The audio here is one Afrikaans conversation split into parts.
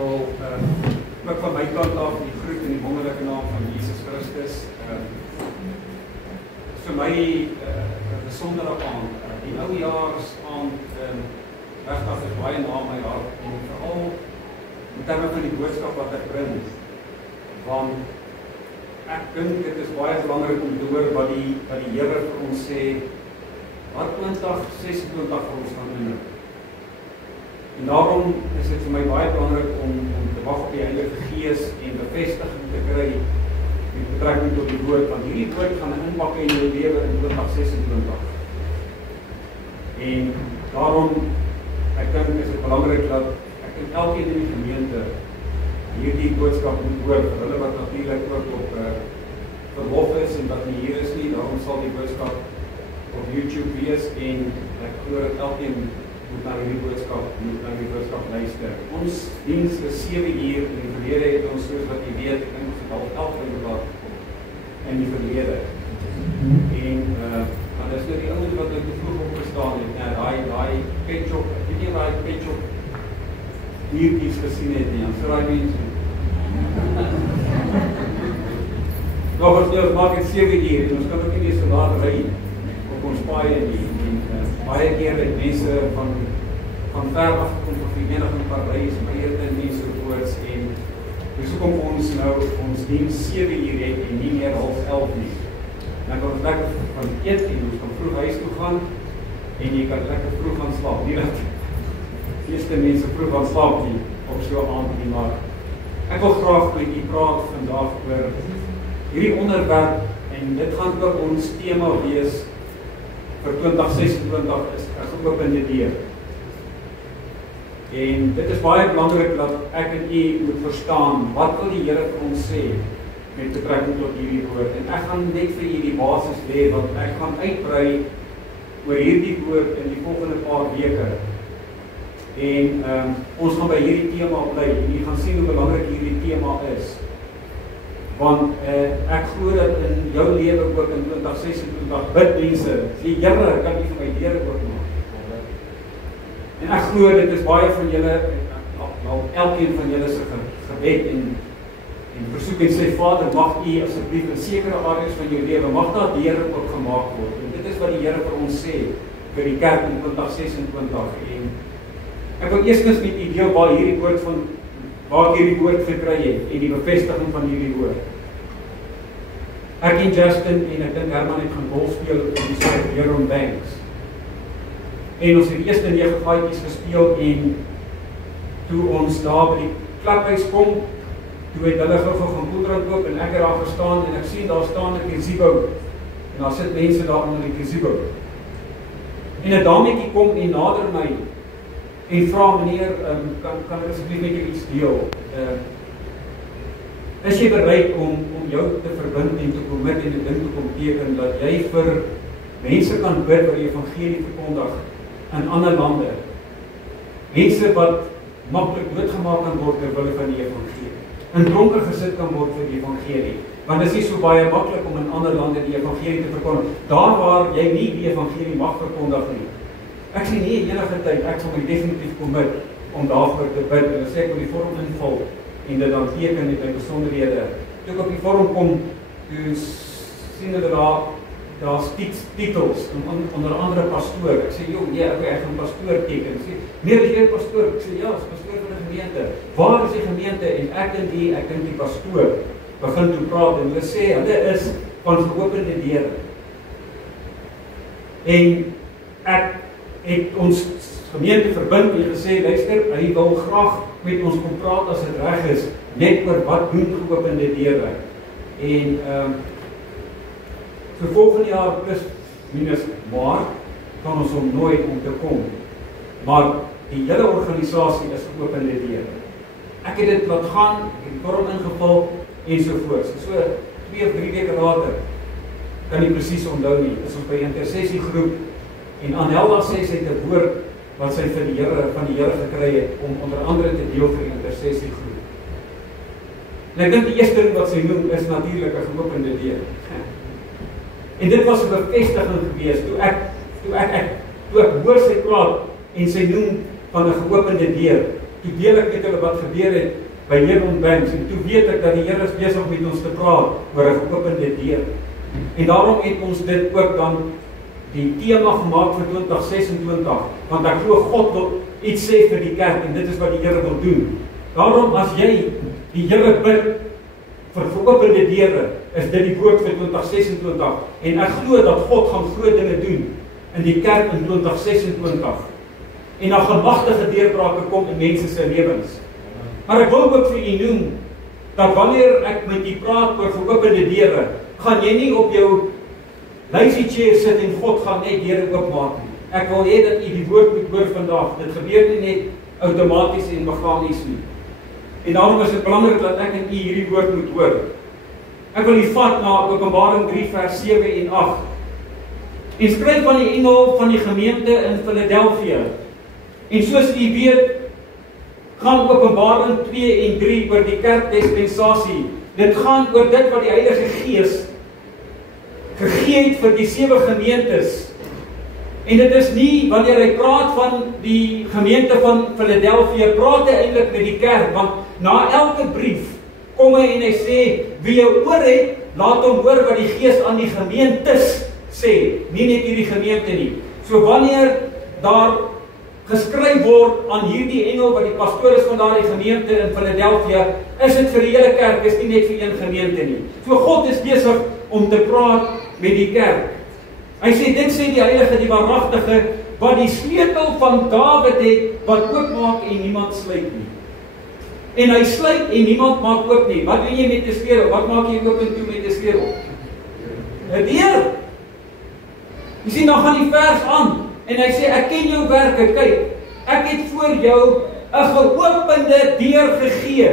wil ook van my kant af die groet in die wonderlike naam van Jesus Christus. Vir my 'n besondere aand. Die ou jaarsaand regtig is baie na my hart en veral in terme van die boodskap wat ek bring. Want ek dink dit is baie belangrik om te hoor wat die Here vir ons sê, wat 2026 vir ons gaan doen. En daarom is dit vir my baie belangrik om te wag op die Heilige Gees en bevestiging te kry met betrekking tot die woord, want hierdie woord gaan 'n impak in jou lewe in 2026. En daarom ek dink is dit belangrik dat ek en elkeen in die gemeente hierdie boodskap moet hoor, vir hulle wat natuurlik ook op verlof is en wat nie hier is nie. Daarom sal die boodskap op YouTube wees en ek glo dat elkeen moet na hierdie boodskap luister. Ons diens is 7 uur in die verlede het ons, soos wat jy weet, ek dink ons het al 11 uur gehad in die verlede. En dan is dit die ouens wat te vroeg opgestaan het, daai ketchup, ek weet nie daai ketchup diertjies gesien het nie, so daai mense. Nog as ons maak het 7 uur, en ons kan ook nie meer so laat ry op ons paaie nie. Baie keer het mense van ver af gekom van Vereniging Parys, Beheerde en mense voorts, en dus kom ons nou, ons diens 7 uur het en nie meer 10:30 nie. Dan kan ons lekker van eet en ons kan vroeg huis toe gaan, en jy kan lekker vroeg gaan slaap. Nie dat die eerste mense vroeg gaan slaap nie, op so'n aand nie, maar ek wil graag met u praat vandag oor hierdie onderwerp, en dit gaan ook ons tema wees vir 2026 is 'n geopende deur. En dit is baie belangrik dat ek en u moet verstaan, wat wil die Here vir ons sê met betrekking tot hierdie woord. En ek gaan net vir u die basis lê, want ek gaan uitbrei oor hierdie woord in die volgende paar weke. En ons gaan by hierdie tema bly, en u gaan sien hoe belangrik hierdie tema is. Want ek glo dat in jou lewe ook in 2026 bid mense, sê Here, kan u vir my deure oopmaak? En ek glo dit is baie van julle, elkeen van julle se gebed en versoek en sê Vader, mag u asseblief in sekere areas van jou lewe, mag daar deure oopgemaak word. En dit is wat die Here vir ons sê vir die kerk in 2026. En ek wil eerstens met u deel waar ek hierdie woord gekry het en die bevestiging van hierdie woord. Ek en Justin en ek dink Herman het gaan golf speel in die Heron Banks. En ons het die eerste 9 gaatjies gespeel en toe ons daar by die klaphuis kom, toe het hulle gou gaan koeldrank koop en ek het daar gestaan en ek sien daar staan 'n gazebo en daar sit mense daar onder die gazebo. En 'n dametjie kom en nader my en vra meneer, kan ek asseblief met jou iets deel? Is jy bereid om jou te verbind en te commit en 'n ding te kom teken dat jy vir mense kan bid oor die evangelie verkondig in ander lande? Mense wat maklik doodgemaak kan word ter wille van die evangelie, in tronke gesit kan word vir die evangelie, want dit is nie so baie maklik om in ander lande die evangelie te verkondig, daar waar jy nie die evangelie mag verkondig nie. Ek sê nie enige tyd, ek sal my definitief commit om daarvoor te bid, en dan sê ek op die vorm invul, en dit dan teken met my besonderhede. Toe ek op die vorm kom, toe sien hulle daar's titels, onder andere pastoor. Ek sê, ek gaan pastoor teken. Ek sê, nee, is jy pastoor? Ek sê, ja, is pastoor van die gemeente. Waar is die gemeente? En ek dink die pastoor begin toe praat, en hulle sê, hulle is van geopende deure. En ek het ons gemeente verbind en gesê, luister, hy wil graag met ons kom praat as dit reg is, net oor wat doen geopende deure. En vir volgende jaar plus minus maart kan ons hom nooit om te kom. Maar die hele organisasie is geopende deure. Ek het dit laat gaan, ek het die vorm ingevul ensovoorts. So 2 of 3 weke later kan nie presies onthou nie, is ons by 'n intersessiegroep en Anelda sê sy het 'n woord wat sy van die Here gekry het om onder andere te deel vir die intersessiegroep. En ek dink die eerste ding wat sy noem is natuurlik 'n geopende deur. En dit was 'n bevestiging geweest toe ek hoor sy praat en sy noem van 'n geopende deur. toe deel ek met hulle wat gebeur het by Leon Banks, en toe weet ek dat die Here is besig met ons te praat oor 'n geopende deur. En daarom het ons dit ook dan die tema gemaak vir 2026, want ek glo God wil iets sê vir die kerk, en dit is wat die Here wil doen. Daarom as jy die Here bid vir geopende deure, is dit die woord vir 2026, en ek glo dat God gaan groot dinge doen in die kerk in 2026, en dan gaan magtige deurbrake kom in mense se lewens. Maar ek wil ook vir u noem, dat wanneer ek met u praat oor geopende deure, gaan jy nie op jou lazy chair sit en God gaan net deure oopmaak nie. Ek wil hê dat u die woord moet hoor vandag. Dit gebeur nie net outomaties en meganies nie. En daarom is dit belangrik dat ek en u hierdie woord moet hoor. Ek wil u vat na Openbaring 3 vers 7 en 8. En skryf van die engel van die gemeente in Philadelphia. En soos u weet, gaan Openbaring 2 en 3 oor die kerkdispensasie. Dit gaan oor dit wat die Heilige Gees gegee het vir die 7 gemeentes. En dit is nie, wanneer hy praat van die gemeente van Philadelphia, praat hy eintlik met die kerk, want na elke brief kom hy en hy sê, wie jou oor het, laat hom hoor wat die Gees aan die gemeentes sê, nie net hierdie gemeente nie. So wanneer daar geskryf word aan hierdie engel wat die pastoor is van daardie gemeente in Philadelphia, is dit vir die hele kerk, is nie net vir een gemeente nie. So God is besig om te praat met die kerk. Hy sê, dit sê die Heilige, die waaragtige, wat die sleutel van Dawid het, wat oopmaak en niemand sluit nie. En hy sluit en niemand maak oop nie. Wat doen jy met 'n sleutel? Wat maak jy oop en toe met 'n sleutel? 'n deur. Jy sien, dan gaan die vers aan, en hy sê, ek ken jou werke, kyk, ek het voor jou 'n geopende deur gegee,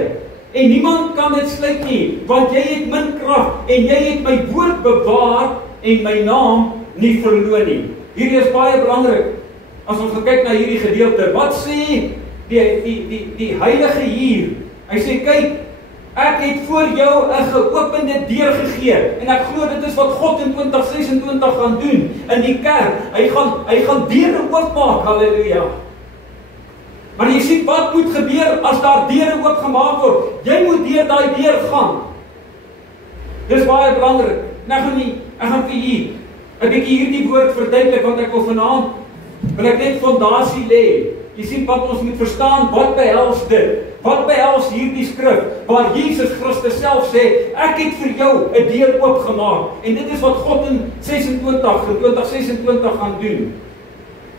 en niemand kan dit sluit nie, want jy het min krag, en jy het my woord bewaar, en my naam nie verloor nie. Hierdie is baie belangrik, as ons kyk na hierdie gedeelte, wat sê die Heilige hier? Hy sê, kyk, ek het voor jou 'n geopende deur gegee, en ek glo dit is wat God in 2026 gaan doen, in die kerk, hy gaan deure oopmaak, halleluja. Maar jy sien, wat moet gebeur as daar deure oopgemaak word? Jy moet deur daai deur gaan. Dis baie belangrik. Ek gaan vir u 'n bietjie hierdie woord verduidelik, want ek wil vanaand net fondasie lê. Jy sien, wat ons moet verstaan, wat behels dit? Wat behels hierdie skrif, waar Jesus Christus self sê, ek het vir jou 'n deur oopgemaak, en dit is wat God in 2026 gaan doen.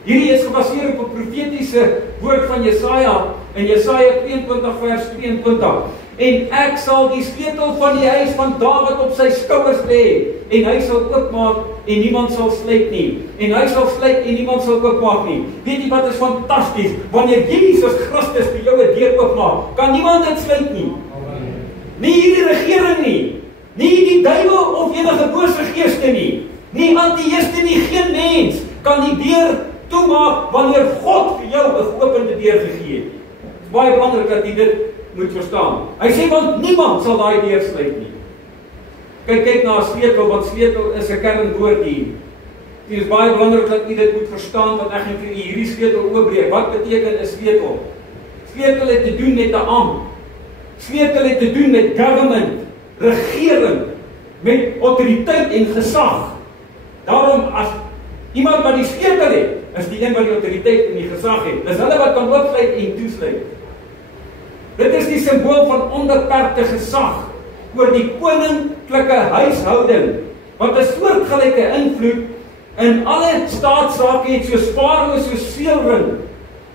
Hierdie is gebaseer op 'n profetiese woord van Jesaja, in Jesaja 22 vers 22. En ek sal die sleutel van die huis van Dawid op sy skouers lê, en hy sal oopmaak en niemand sal sluit nie. En hy sal sluit en niemand sal oopmaak nie. Weet jy wat is fantasties? Wanneer Jesus Christus vir jou 'n deur oopmaak, kan niemand dit sluit nie. Nie hierdie regering nie. Nie die duiwel of enige bose geeste nie. Nie anti-Christen nie, geen mens kan die deur toemaak wanneer God vir jou 'n geopende deur gegee het. Dit is baie belangrik dat jy dit moet verstaan. Hy sê, want niemand sal daai deur sluit nie. Kyk na 'n sleutel, want sleutel is 'n kernwoord hier. Dit is baie belangrik dat jy dit moet verstaan, want ek gaan vir u hierdie sleutel oopbreek. Wat beteken 'n sleutel? Sleutel het te doen met 'n ampt. Sleutel het te doen met government, regering, met autoriteit en gesag. Daarom, as iemand wat die sleutel het, is die een wat die autoriteit en die gesag het. Dis hulle wat kan oopsluit en toesluit. Dit is die simbool van onbeperkte gesag oor die koninklike huishouding, wat 'n soortgelyke invloed in alle staatsake het, soos Farao se seelring,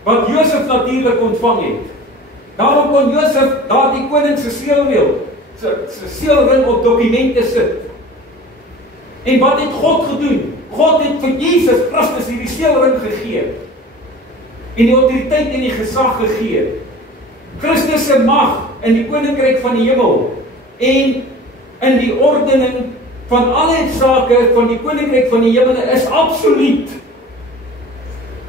wat Josef natuurlik ontvang het. Daarom kon Josef daardie koning se seelring op dokumente sit. En wat het God gedoen? God het vir Jesus Christus hierdie seelring gegee, en die autoriteit en die gesag gegee. Christus se mag in die koninkryk van die hemel, en in die ordening van alle sake van die koninkryk van die hemel is absoluut.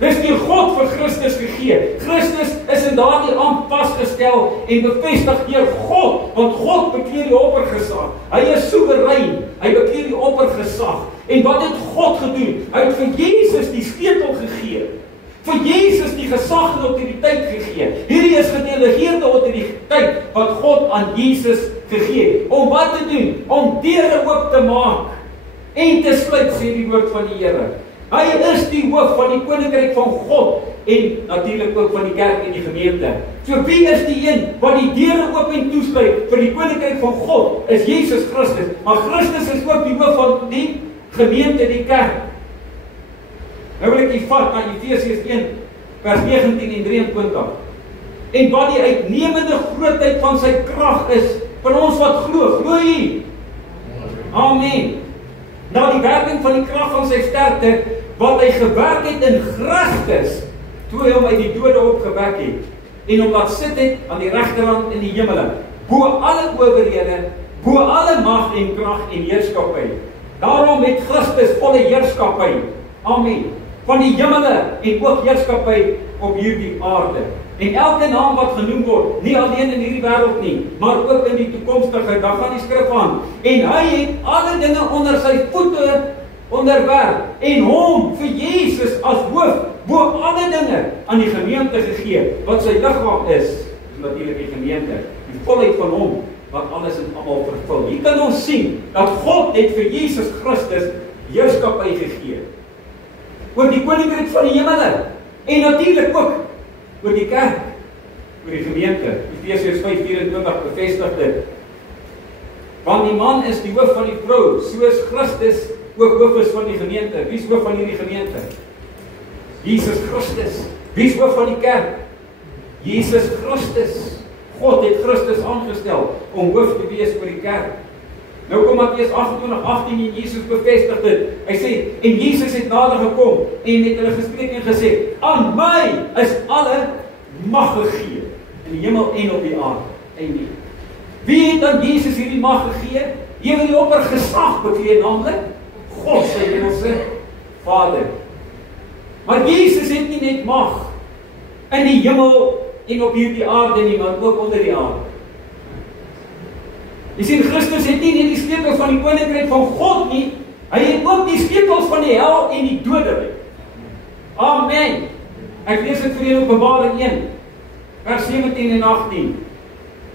Dis deur God vir Christus gegee. Christus is in daardie ampt vasgestel en bevestig deur God, want God bekleed die oppergesag. Hy is soewerein, hy bekleed die oppergesag. En wat het God gedoen? Hy het vir Jesus die sleutel gegee, vir Jesus die gesag en autoriteit gegee. Hierdie is gedelegeerde autoriteit wat God aan Jesus gegee het. Om wat te doen? Om deure oop te maak en te sluit, sê die woord van die Here. Hy is die hoof van die koninkryk van God en natuurlik ook van die kerk en die gemeente. So wie is die een wat die deure oop en toesluit vir die koninkryk van God? Is Jesus Christus. Maar Christus is ook die hoof van die gemeente, die kerk. Nou wil ek vat na Efesiërs 1 vers 19 en 23. En wat die uitnemende grootheid van sy krag is vir ons wat glo. Glo jy? Amen. Nou die werking van die krag van sy sterkte wat hy gewerk het in Christus toe hy hom uit die dode opgewek het en hom laat sit het aan die regterhand in die hemele, bo alle owerhede, bo alle mag en krag en heerskappy. Daarom het Christus volle heerskappy. Amen. Van die hemele en ook heerskappy op hierdie aarde. En elke naam wat genoem word, nie alleen in hierdie wêreld nie, maar ook in die toekomstige, dan gaan die skrif aan. En hy het alle dinge onder sy voete onderwerp en hom vir Jesus as hoof bo alle dinge aan die gemeente gegee, wat sy liggaam is natuurlik die gemeente, die volheid van hom wat alles en almal vervul. Hier kan ons sien dat God het vir Jesus Christus heerskappy gegee oor die koninkryk van die hemele en natuurlik ook oor die kerk, oor die gemeente. Efesiërs 5:24 bevestig dit. Want die man is die hoof van die vrou, soos Christus ook hoof is van die gemeente. Wie is hoof van hierdie gemeente? Jesus Christus. Wie is hoof van die kerk? Jesus Christus. God het Christus aangestel om hoof te wees oor die kerk. Nou kom Matteus 28:18 en Jesus bevestig dit. Hy sê, en Jesus het nader gekom en met hulle gespreek en gesê, aan my is alle mag gegee in die hemel en op die aarde. Amen. Wie het aan Jesus hierdie mag gegee? Wie het die oppergesag beklee, naamlik God sy hemelse Vader. Maar Jesus het nie net mag in die hemel en op hierdie aarde nie, maar ook onder die aarde. Jy sien, Christus het nie net die sleutels van die koninkryk van God nie, hy het ook die sleutels van die hel en die doderyk. Amen. Ek lees dit vir julle Openbaring 1, vers 17 en 18.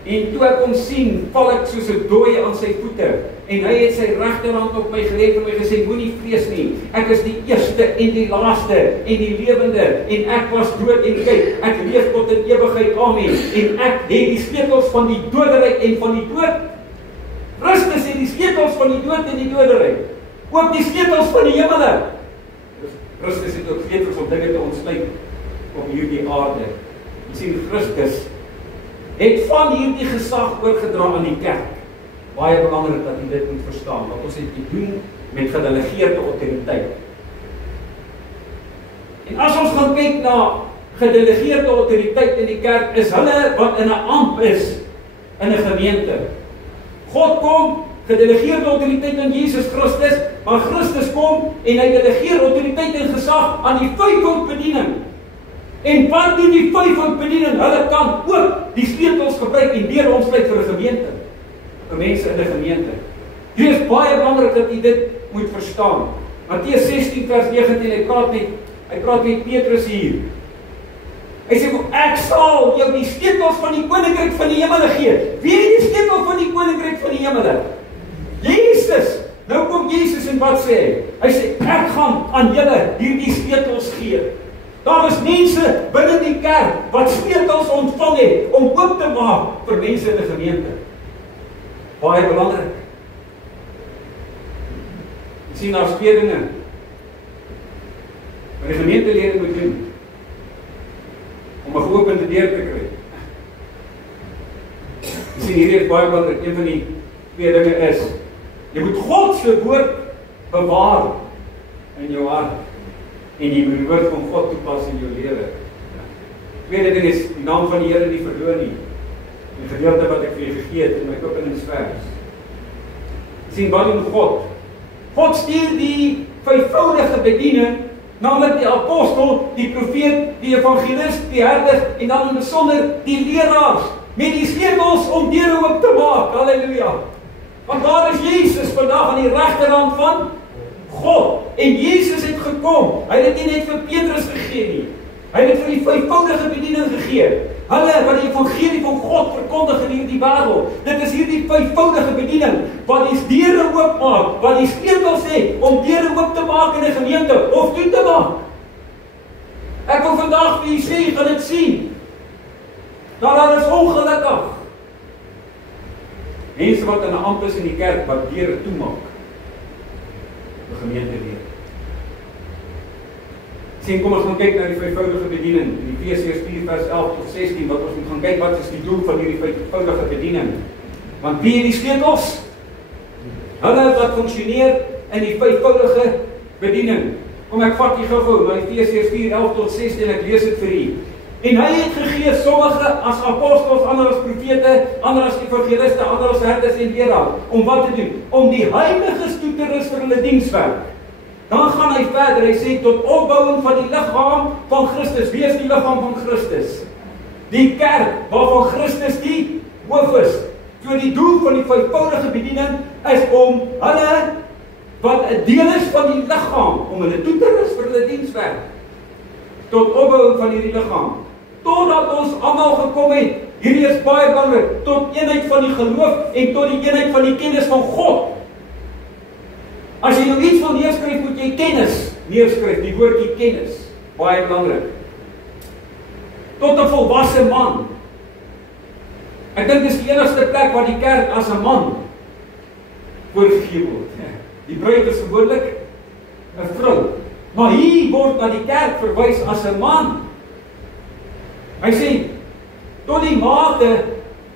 En toe ek hom sien, val ek soos 'n dooie aan sy voete, en hy het sy regterhand op my gelê en my gesê, moenie vrees nie, ek is die eerste en die laaste en die lewende, en ek was dood en kyk, ek leef tot in ewigheid, amen, en ek het die sleutels van die doderyk en van die dood. Christus het die sleutels van die dood en die doderyk, ook die sleutels van die hemele. Christus het ook sleutels om dinge te ontsluit op hierdie aarde. Jy sien, Christus het van hierdie gesag oorgedra aan die kerk. Baie belangrik dat jy dit moet verstaan, want ons het te doen met gedelegeerde autoriteit. En as ons gaan kyk na gedelegeerde autoriteit in die kerk, is hulle wat in 'n amp is in 'n gemeente. God kom, gedelegeerde autoriteit aan Jesus Christus, maar Christus kom en hy delegeer autoriteit en gesag aan die vyfvoud bediening. En wat doen die vyfvoud bediening? Hulle kan ook die sleutels gebruik en deure ontsluit vir 'n gemeente, vir mense in 'n gemeente. Dit is baie belangrik dat jy dit moet verstaan. Matteus 16 vers 19, hy praat met Petrus hier. Hy sê, ek sal jou die sleutels van die koninkryk van die hemele gee. Wie het die sleutel van die koninkryk van die hemele? Jesus. Nou kom Jesus en wat sê hy? Hy sê, ek gaan aan julle hierdie sleutels gee. Daar is mense binne die kerk wat sleutels ontvang het om oop te maak vir mense in die gemeente. Baie belangrik. Jy sien, daar's twee dinge wat die gemeentelede moet doen om 'n geopende deur te kry. Jy sien, hierdie is baie belangrik. Een van die twee dinge is, jy moet God se woord bewaar in jou hart en jy moet die woord van God toepas in jou lewe. Tweede ding is, die naam van die Here nie verloor nie. Die gedeelte wat ek vir julle gegee het in my openingsvers. Jy sien, wat doen God? God stuur die vyfvoudige bediening, naamlik die apostel, die profeet, die evangelis, die herder en dan in besonder die leraars met die sleutels om deure oop te maak. Halleluja. Want daar is Jesus vandag aan die regterhand van God. En Jesus het gekom. Hy het dit nie net vir Petrus gegee nie. Hy het vir die vyfvoudige bediening gegee. Hulle wat die evangelie van God verkondig in hierdie wêreld. Dit is hierdie vyfvoudige bediening wat die deure oopmaak, wat die sleutels het om deure oop te maak in 'n gemeente of toe te maak. Ek wil vandag vir julle sê, jy gaan dit sien. Daar is ongelukkig mense wat in 'n ampt is in die kerk wat deure toemaak. Die gemeente weer. Sien, kom ons gaan kyk na die vyfvoudige bediening in Efesiërs 4:11-16 wat ons moet gaan kyk wat is die doel van hierdie vyfvoudige bediening. Want wie het die sleutels? Hulle wat funksioneer in die vyfvoudige bediening. Kom ek vat hier gou-gou na Efesiërs 4:11-16 ek lees dit vir u. En hy het gegee sommige as apostels, ander as profete, ander as evangeliste, ander as herders en leraars. Om wat te doen? Om die heiliges toe te rus vir hulle dienswerk. Dan gaan hy verder, hy sê tot opbouing van die liggaam van Christus. Wie is die liggaam van Christus? Die kerk waarvan Christus die hoof is. So die doel van die vyfvoudige bediening is om hulle wat 'n deel is van die liggaam, om hulle toe te rus vir hulle dienswerk. Tot opbouing van hierdie liggaam. Totdat ons almal gekom het, hierdie is baie belangrik, tot eenheid van die geloof en tot die eenheid van die kennis van God. As jy nou iets wil neerskryf, moet jy kennis neerskryf, die woordjie kennis, baie belangrik. Tot 'n volwasse man. Ek dink dis die enigste plek waar die kerk as 'n man voorgegee word. Die bruid is gewoonlik 'n vrou, maar hier word na die kerk verwys as 'n man. Hy sê, tot die mate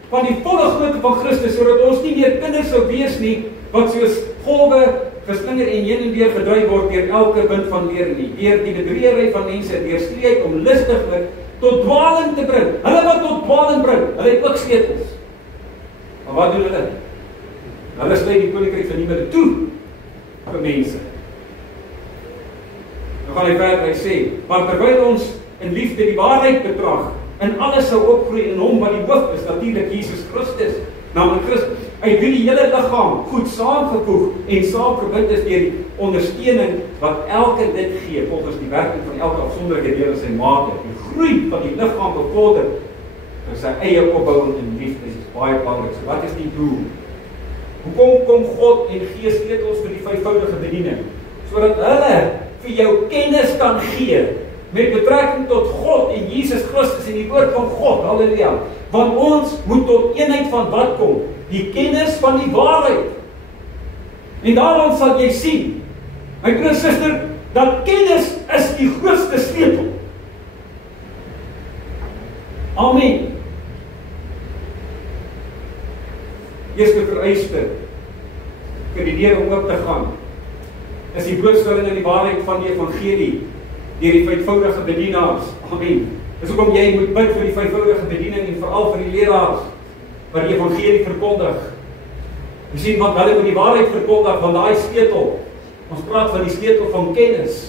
van die volle grootte van Christus, sodat ons nie meer kinders sou wees nie, wat soos golwe geslinger en heen en weer gedryf word deur elke wind van leer nie, deur die bedriegery van mense, deur skreeu om lustiglik tot dwaling te bring. Hulle wat tot dwaling bring, hulle het ook sleutels. Maar wat doen hulle? Hulle sluit die koninkryk van die hemel toe vir mense. Dan gaan hy verder, hy sê, maar terwyl ons in liefde die waarheid betrag, en alles sou opgroei in hom wat die hoof is, natuurlik Jesus Christus, naamlik Christus, uit wie die hele liggaam goed saamgevoeg en saamgebind is deur die ondersteuning wat elke lid gee, volgens die werking van elke afsonderlike deel in sy mate. Die groei van die liggaam bevorder in sy eie opbouing in liefde is baie belangrik. So wat is die doel? Hoekom kom God en gee sleutels vir die vyfvoudige bediening? Sodat hulle vir jou kennis kan gee met betrekking tot God en Jesus Christus en die woord van God. Halleluja. Want ons moet tot eenheid van wat kom? Die kennis van die waarheid. En daarom sal jy sien, my broer en suster, dat kennis is die grootste sleutel. Amen. Eerste vereiste vir die deur om oop te gaan, is die blootstelling in die waarheid van die evangelie deur die vyfvoudige bedienaars. Amen. Dis hoekom jy moet bid vir die vyfvoudige bediening en veral vir die leraars wat die evangelie verkondig. Jy sien, want hulle moet die waarheid verkondig, want daai sleutel, ons praat van die sleutel van kennis.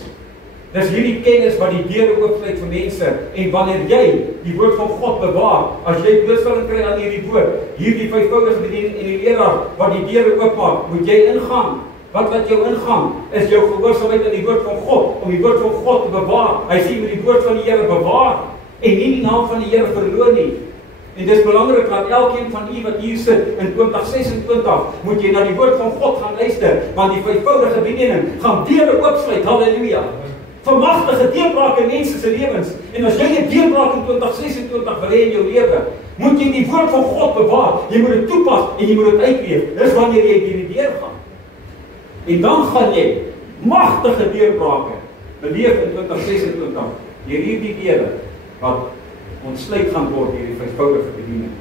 Dis hierdie kennis wat die deure oopsluit vir mense, en wanneer jy die woord van God bewaar, as jy blootstelling kry aan hierdie woord, hierdie vyfvoudige bediening en die leraar wat die deure oopmaak, moet jy ingaan. Wat jou ingaan, is jou gehoorsaamheid aan die woord van God, om die woord van God te bewaar. Hy sê met die woord van die Here bewaar, en nie die naam van die Here verloor nie. En dis belangrik dat elkeen van u wat hier sit in 2026, moet jy na die woord van God gaan luister, want die vyfvoudige bediening gaan deure oopsluit. Halleluja. Vermagtige deurbrake in mense se lewens. En as jy 'n deurbraak in 2026 wil hê in jou lewe, moet jy die woord van God bewaar. Jy moet dit toepas en jy moet dit uitleef. Dis wanneer jy deur die deur gaan. En dan gaan jy magtige deurbrake beleef in 2026 deur hierdie deure wat ontsluit gaan word deur die vyfvoudige bediening.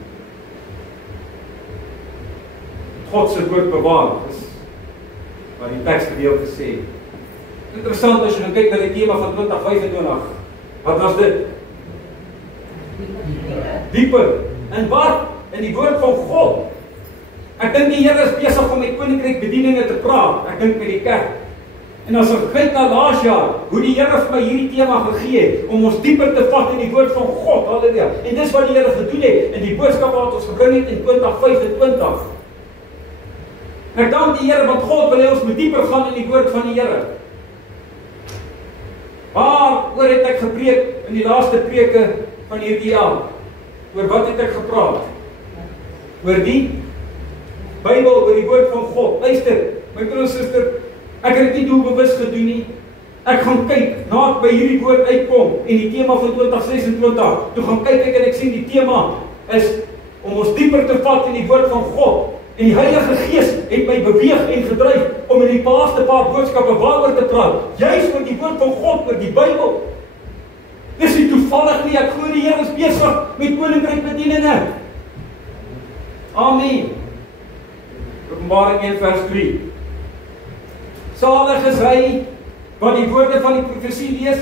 God se woord bewaar is wat die teksgedeelte sê. Interessant as jy kyk na die tema van 2025. Wat was dit? Dieper. En wat? In die woord van God. Ek dink die Here is besig om met koninkryk bedieninge te praat. Ek dink met die kerk. En as ek kyk na laas jaar, hoe die Here vir my hierdie tema gegee het, om ons dieper te vat in die woord van God. Halleluja. En dis wat die Here gedoen het in die boodskap wat ons gebring het in 2025. Ek dank die Here want God wil hê ons moet dieper gaan in die woord van die Here. Waaroor het ek gepreek in die laaste preke van hierdie jaar? Oor wat het ek gepraat? Oor die Bybel, oor die woord van God. Luister, my broer en suster, ek het dit nie doelbewus gedoen nie. Ek gaan kyk, na ek by hierdie woord uitkom, en die tema van 2026, toe gaan kyk ek en ek sien die tema is om ons dieper te vat in die woord van God. En die Heilige Gees het my beweeg en gedryf om in die laaste paar boodskappe waaroor te praat. Juist oor die woord van God, oor die Bybel. Dis nie toevallig nie, ek glo die Here is besig met koninkrykbedieninge. Amen. Openbaring 1 vers 3. Salig is hy wat die woorde van die profesie lees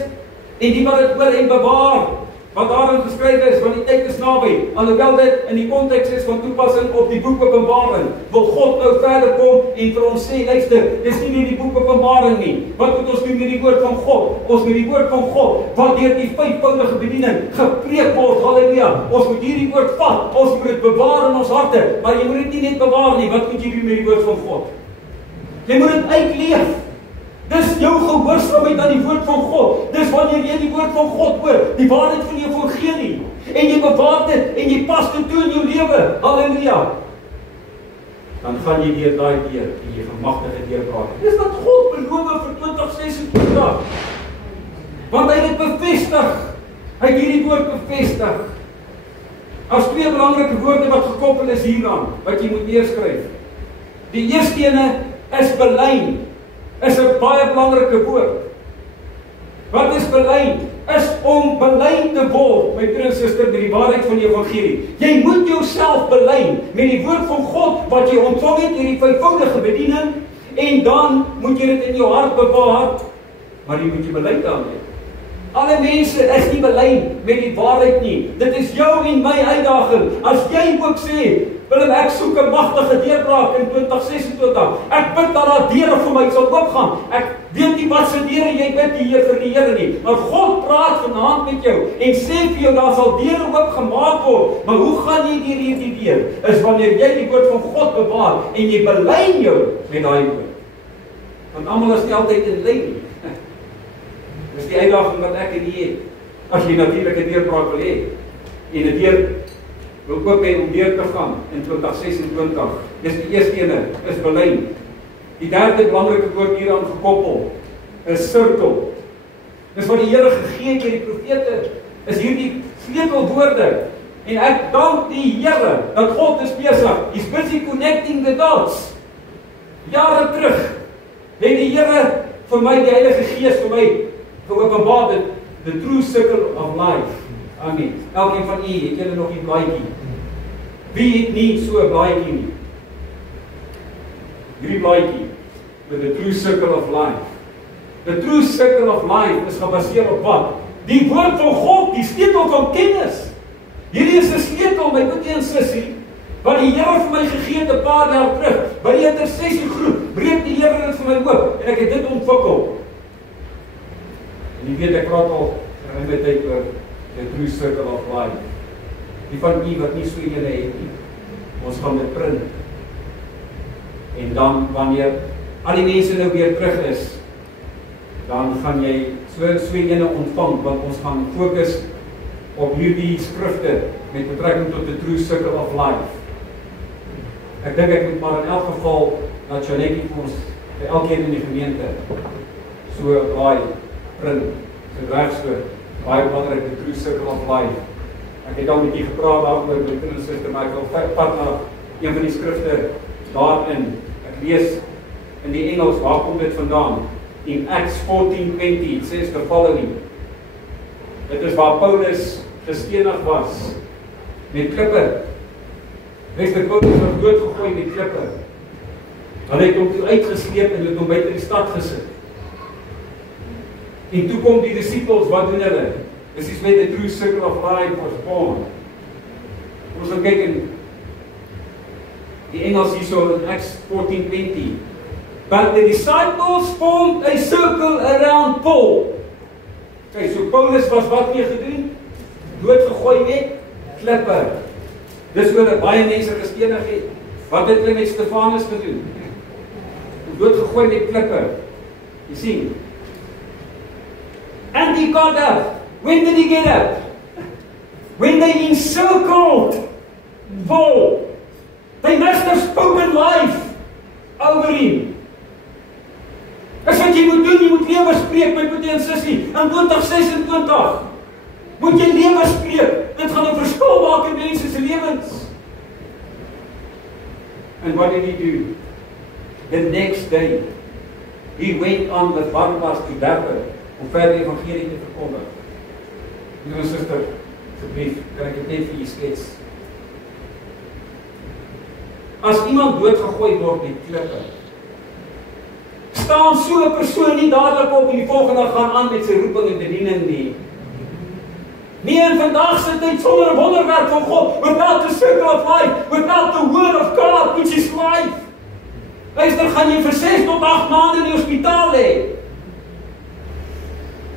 en die wat dit hoor en bewaar wat daarin geskrywe is, want die tyd is naby. Alhoewel dit in die konteks is van toepassing op die boek Openbaring, wil God nou verder kom en vir ons sê, luister, dis nie net die boek Openbaring nie. Wat moet ons doen met die woord van God? Ons met die woord van God, wat deur die vyfvoudige bediening gepreek word, halleluja. Ons moet hierdie woord vat, ons moet dit bewaar in ons harte, maar jy moet dit nie net bewaar nie. Wat moet jy doen met die woord van God? Jy moet dit uitleef. Dis jou gehoorsaamheid aan die woord van God. Dis wanneer jy die woord van God hoor, die waarheid van die evangelie, en jy bewaar dit en jy pas dit toe in jou lewe. Halleluja. Dan gaan jy deur daai deur en jy gemagtige deurbraak. Dis wat God beloof vir 2026. Want hy het dit bevestig. Hy het hierdie woord bevestig. As twee belangrike woorde wat gekoppel is hieraan, wat jy moet neerskryf. Die eerste ene is belyn. Is 'n baie belangrike woord. Wat is belyn? Is om belyn te word, my broer en suster, met die waarheid van die evangelie. Jy moet jouself belyn met die woord van God wat jy ontvang het deur die vyfvoudige bediening, en dan moet jy dit in jou hart bewaar, maar jy moet jy belyn daarmee. Alle mense is nie belyn met die waarheid nie. Dit is jou en my uitdaging. As jy ook sê, Willem, ek soek 'n magtige deurbraak in 2026. Ek bid dat daar deure vir my sal oopgaan. Ek weet nie wat se deure jy bid vir die Here nie, maar God praat vanaand met jou en sê vir jou daar sal deure oopgemaak word. Maar hoe gaan jy deur hierdie deur? Is wanneer jy die woord van God bewaar en jy belyn jou met daai woord. Want almal is nie altyd in lyn nie. Dis die uitdaging wat ek en jy het. As jy natuurlik 'n deurbraak wil hê en 'n deur wil oop hê om deur te gaan in 2026. Dis die eerste ene, is belyn. Die derde belangrike woord hieraan gekoppel is sirkel. Dis wat die Here gegee het deur die profete, is hierdie sleutelwoorde. En ek dank die Here dat God is besig. He's busy connecting the dots. Jare terug het die Here vir my, die Heilige Gees vir my geopenbaar dit, the true circle of life. Amen. Elkeen van u, het julle nog die blaadjie? Wie het nie so 'n blaadjie nie? Hierdie blaadjie with the true circle of life. The true circle of life is gebaseer op wat? Die woord van God, die sleutel van kennis. Hierdie is 'n sleutel, my broer en sussie, wat die Here vir my gegee het 'n paar jaar terug. By die intersessiegroep breek die Here dit vir my oop en ek het dit ontwikkel. En jy weet, ek praat al geruime tyd oor the true circle of life. Die van u wat nie so julle het nie, ons gaan dit print. En dan, wanneer al die mense nou weer terug is, dan gaan jy so ene ontvang, want ons gaan fokus op hierdie skrifte met betrekking tot the true circle of life. Ek dink ek moet maar in elk geval dat Janetjie vir ons, vir elkeen in die gemeente, so baie print, so reg so, baie belangrijk, the true circle of life. Ek het al met jy gepraat daaroor met my sister, maar ek wil pad na een van die skrifte daarin. Ek lees in die Engels, waar kom dit vandaan? In Acts 14:20, it says the following. Dit is waar Paulus gestenig was met klippe. Meester Paulus was doodgegooi met klippe. Hulle het hom toe uitgesleep en het hom buite die stad gesit. En toe kom die disciples, wat doen hulle? Dis is met the true circle of life was born. Ons gaan kyk in die Engels hierso in Acts 14:20. But the disciples formed a circle around Paul. Okay, so Paulus was wat mee gedoen? Doodgegooi met klippe. Dis hoe hulle baie mense gestenig het. Wat het hulle met Stefanus gedoen? Doodgegooi met klippe. Jy sien, And he got up. When did he get up? When they encircled Paul. They must have spoken life over him. Dis wat jy moet doen, jy moet lewe spreek, my broer en sussie, in 2026. Moet jy lewe spreek, dit gaan 'n verskil maak in mense se lewens. And what did he do? The next day, he went on with Barnabas to Derbe, om verder die evangelie te verkondig. Broer en suster, asseblief, kan ek dit net vir julle skets? As iemand doodgegooi word met klippe, staan so 'n persoon nie dadelik op en die volgende dag gaan aan met sy roeping en bediening nie. Nie in vandag se tyd sonder 'n wonderwerk van God, without the circle of life, without the word of God, which is life. Luister, gaan jy vir 6 tot 8 maande in die hospitaal lê.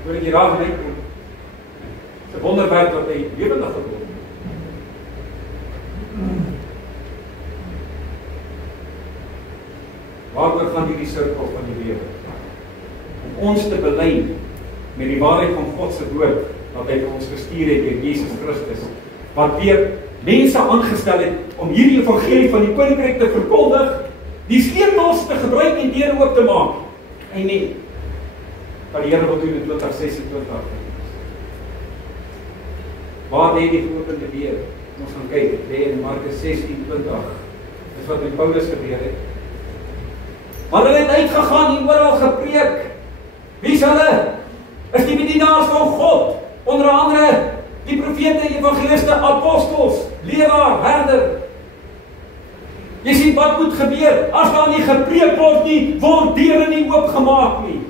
Hoor jy raak net kom. Dis 'n wonderwerk wat hy lewendig geword. Waaroor gaan hierdie sirkel van die lewe? Om ons te belyn met die waarheid van God se woord wat hy vir ons gestuur het deur Jesus Christus, wat weer mense aangestel het om hierdie evangelie van die koninkryk te verkondig, die sleutels te gebruik en deure oop te maak. En nie wat die Here wil doen in 2026. Waar lê die geopende deur? Ons gaan kyk, lê in Markus 16:20. Dis wat met Paulus gebeur het. Maar hulle het uitgegaan en oral gepreek. Wie is hulle? Is die bedienaars van God, onder andere die profete, evangeliste, apostels, leraar, herder. Jy sien wat moet gebeur, as daar nie gepreek word nie, word deure nie oopgemaak nie.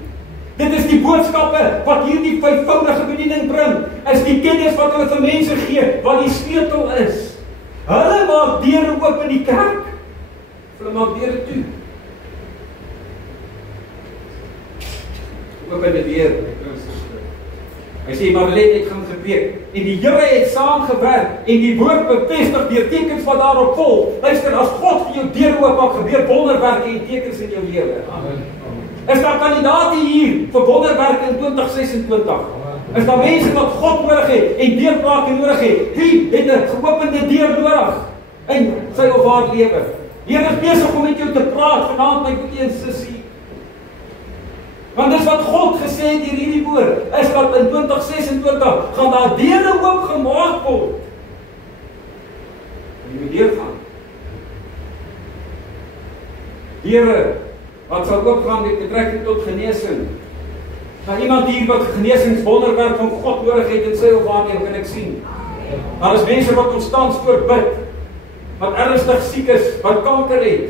Dit is die boodskappe wat hierdie vyfvoudige bediening bring, is die kennis wat hulle vir mense gee, wat die sleutel is. Hulle maak deure oop in die kerk, hulle maak deure toe. Oop in die deur, hy sê, maar hulle het gaan gepreek, en die Here het saamgewerk, en die woord bevestig deur tekens wat daarop volg. Luister, as God vir jou deur oop maak, gebeur wonderwerke en tekens in jou lewe. Amen. Is daar kandidaate hier vir wonderwerke in 2026? Is daar mense wat God nodig het en deurbrake nodig het? Wie het 'n geopende deur nodig in sy of haar lewe? Die Here is besig om met jou te praat vanaand, my broer en sussie. Want dis wat God gesê het deur hierdie woord, is dat in 2026 gaan daar deure oopgemaak word. En jy moet deurgaan. Deure wat sal oopgaan met betrekking tot genesing. Maar iemand hier wat genesingswonderwerk van God nodig het in sy of haar lewe, kan ek sien. Daar is mense wat konstans voorbid, wat ernstig siek is, wat kanker het.